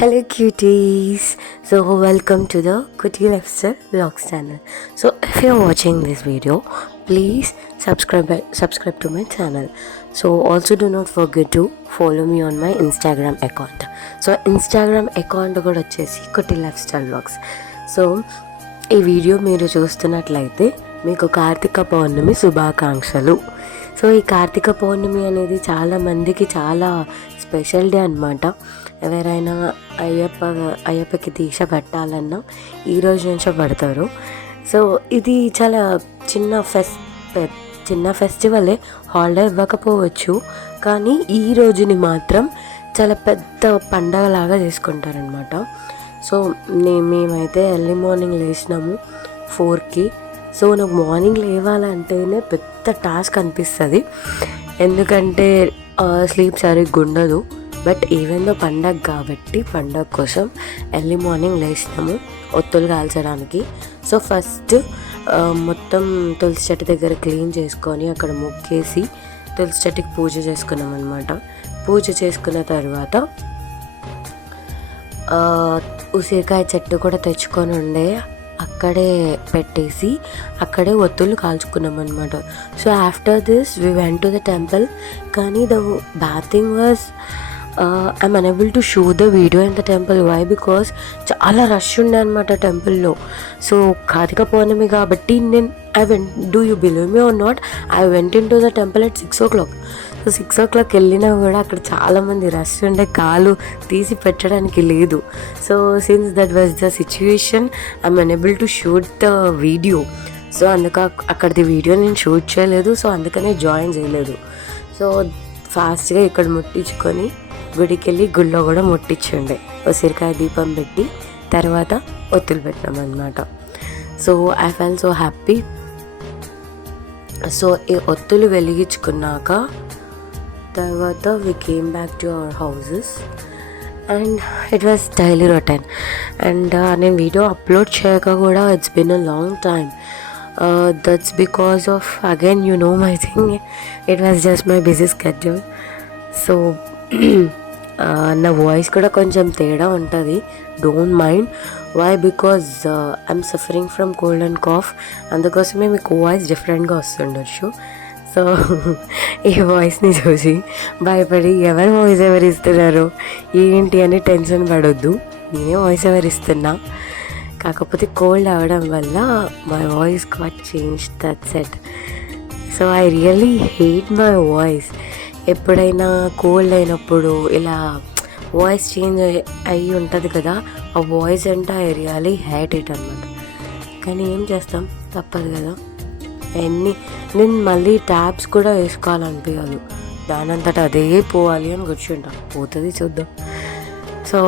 Hello cuties, so welcome to the Cutie Lifestyle Vlogs channel. So if you're watching this video, please subscribe to my channel. So also do not forget to follow me on my Instagram account. So Instagram account కూడా వచ్చేసి Cutie Lifestyle Vlogs. So ఈ video మీరు చూస్తున్నట్లయితే మీకు కార్తీక పౌర్ణమి శుభాకాంక్షలు. So ఈ కార్తీక పౌర్ణమి అనేది చాలామందికి చాలా స్పెషల్ డే అనమాట. ఎవరైనా అయ్యప్పకి దీక్ష పెట్టాలన్నా ఈరోజు నుంచే పడతారు. సో ఇది చాలా చిన్న ఫెస్టివలే, హాలిడే ఇవ్వకపోవచ్చు, కానీ ఈ రోజుని మాత్రం చాలా పెద్ద పండగలాగా చేసుకుంటారనమాట. సో మేమైతే ఎర్లీ మార్నింగ్ లేచినాము 4కి. సో నాకు మార్నింగ్ లేవాలంటేనే పెద్ద టాస్క్ అనిపిస్తుంది, ఎందుకంటే స్లీప్ సరిగ్గా ఉండదు. బట్ ఈవెన్దో పండగ కాబట్టి పండగ కోసం ఎర్లీ మార్నింగ్ లేచినాము ఒత్తులు కాల్చడానికి. సో ఫస్ట్ మొత్తం తులసి చెట్టు దగ్గర క్లీన్ చేసుకొని అక్కడ ముగ్గేసి తులసి చెట్టుకి పూజ చేసుకున్నాం అనమాట. పూజ చేసుకున్న తర్వాత ఉసిరికాయ చెట్టు కూడా తెచ్చుకొని ఉండే అక్కడే పెట్టేసి అక్కడే ఒత్తులు కాల్చుకున్నాం అనమాట. So after this we went to the temple, కానీ the bathing was I'm unable to shoot the video in the temple. Why? Because చాలా రష్ ఉండే అనమాట టెంపుల్లో. సో కార్తీక పౌర్ణమి కాబట్టి do you believe me or not, I went into the temple at 6 o'clock. So 6 o'clock వెళ్ళినా కూడా అక్కడ చాలామంది rush ఉండే, కాలు తీసి పెట్టడానికి లేదు. So since that was the situation I'm unable to shoot the video. So అక్కడిది వీడియో నేను షూట్ చేయలేదు, సో అందుకనే జాయిన్ చేయలేదు. సో ఫాస్ట్గా ఇక్కడ ముట్టించుకొని గుడికి వెళ్ళి గుళ్ళో కూడా ముట్టించుండే, ఉసిరికాయ దీపం పెట్టి తర్వాత ఒత్తులు పెట్టినాం అనమాట. So I felt so happy. So ఈ ఒత్తులు వెలిగించుకున్నాక తర్వాత we came back to our houses and it was daily routine. And నేను వీడియో అప్లోడ్ చేయక కూడా it's been a long time. That's because of again you know my thing, it was just my busy schedule. So నా voice కూడా కొంచెం తేడా ఉంటుంది, don't mind. Why? Because I'm suffering from cold and cough, అందుకోసమే మీకు voice డిఫరెంట్గా వస్తుండొచ్చు. So ఈ వాయిస్ని చూసి భయపడి ఎవరు వాయిస్ ఎవరు ఇస్తున్నారు ఏంటి అని టెన్షన్ పడొద్దు. నేనే వాయిస్ ఎవరు ఇస్తున్నా, కాకపోతే కోల్డ్ అవ్వడం వల్ల my voice got change, that's it. So I really hate my voice. ఎప్పుడైనా కోల్డ్ అయినప్పుడు ఇలా వాయిస్ చేంజ్ అయ్యి ఉంటుంది కదా, ఆ వాయిస్ అంటే ఐ రియల్లీ హేట్ ఇట్ అనమాట. కానీ ఏం చేస్తాం, తప్పదు కదా. నేను మళ్ళీ ట్యాబ్స్ కూడా వేసుకోవాలనిపించదు, దానంతటా అదే పోవాలి అని కూర్చుంటా, పోతుంది చూద్దాం. సో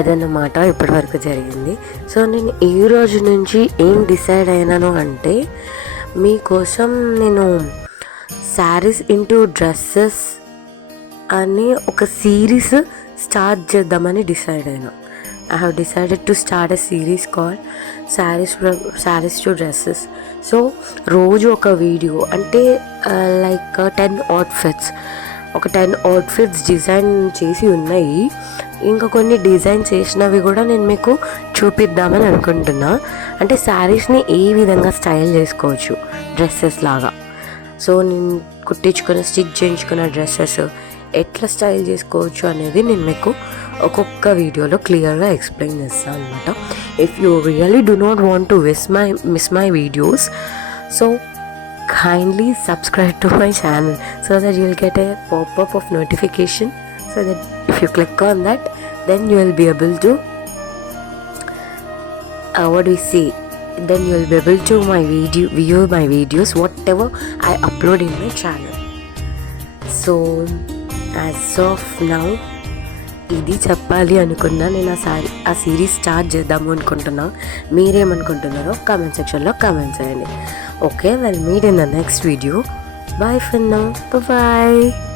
అదన్నమాట ఇప్పటి వరకు జరిగింది. సో నేను ఈ రోజు నుంచి ఏం డిసైడ్ అయినాను అంటే, మీకోసం నేను శారీస్ ఇంటూ డ్రెస్సెస్ అని ఒక సిరీస్ స్టార్ట్ చేద్దామని డిసైడ్ అయినా. I have decided to start a series called saris to dresses. So రోజు ఒక వీడియో, అంటే లైక్ 10 outfits, ఒక 10 outfits డిజైన్ చేసి ఉన్నాయి. ఇంకా కొన్ని డిజైన్ చేసినవి కూడా నేను మీకు చూపిద్దామని అనుకుంటున్నా. అంటే శారీస్ని ఏ విధంగా స్టైల్ చేసుకోవచ్చు డ్రెస్సెస్ లాగా. సో నేను కుట్టించుకున్న స్టిచ్ చేయించుకున్న డ్రెస్సెస్ ఎట్లా స్టైల్ చేసుకోవచ్చు అనేది నేను మీకు ఒక్కొక్క వీడియోలో క్లియర్గా ఎక్స్ప్లెయిన్ చేస్తాను అనమాట. If you really do not want to miss my videos, so kindly subscribe to my channel so that you will get a pop-up of notification, so that if you click on that, then you will be able to then you will be able to view my videos whatever I upload in my channel. So as of now ఇది చెప్పాలి అనుకున్నా. నేను ఆ series start చేద్దాము అనుకుంటున్నా. మీరేమనుకుంటున్నారో comment సెక్షన్లో comment చేయండి. Okay, we'll meet in the next video. Bye for now. Bye-bye.